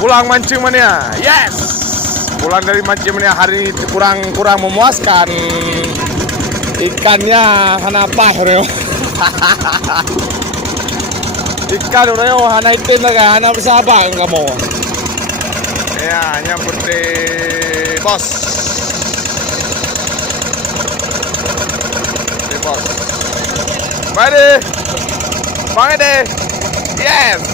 Pulang mancing mania. Yes. Pulang dari mancing mania hari ini kurang memuaskan. Ikannya kenapa reo? Ikan reo hana itin laga hana bersabang kamu. Ya, nyambut di bos. Di bos. Bye deh. Bye deh. Yes.